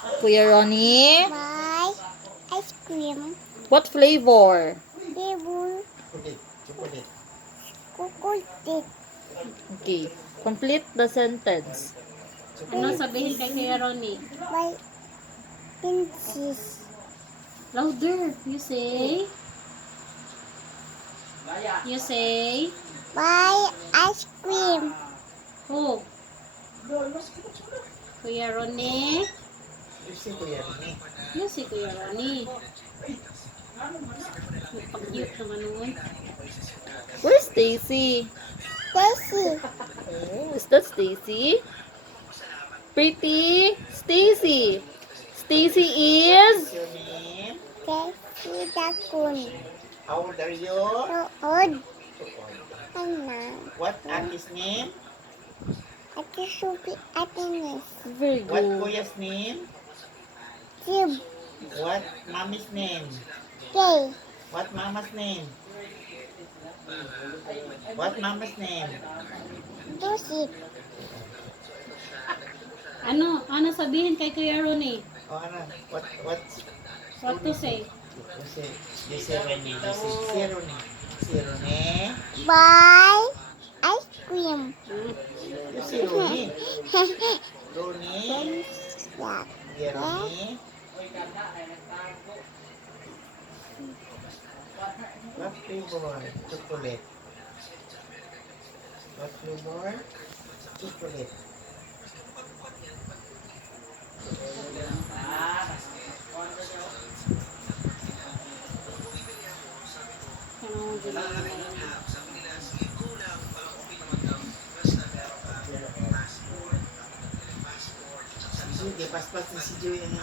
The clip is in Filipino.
Kuya Ronnie, Buy ice cream. what flavor? Flavor. Chocolate. Chocolate. Okay, complete the sentence. Ano sabihin kay Kuya Ronnie? Buy princess. Louder. You say? You say? Buy ice cream. Who? Kuya Ronnie? Kasi Kuya Ronnie. You say Kuya Ronnie. Pag-cute naman nun. Where's Stacy? Daisy. Oh, is that Stacy? Pretty Stacy. Stacy is What's your name? Daisy Dakun. How old are you? So old. Anna. What auntie's name? Ate Sophie Atenes. very What good. Kuya's name? Jib. What mommy's name? Kay. What mama's name? What mama's name? Dusit. Ano sabihin kay Kuya Ronnie? Oh, ano? What's What to say? you say Ronnie? You say Ronnie. Say Ronnie. Buy ice cream. You say Ronnie. Ronnie. Yeah. Yeah, Ronnie. What flavor? Chocolate. What flavor? Chocolate. Ano ginagawa niya? Sige, paspas na si Joy. Ano,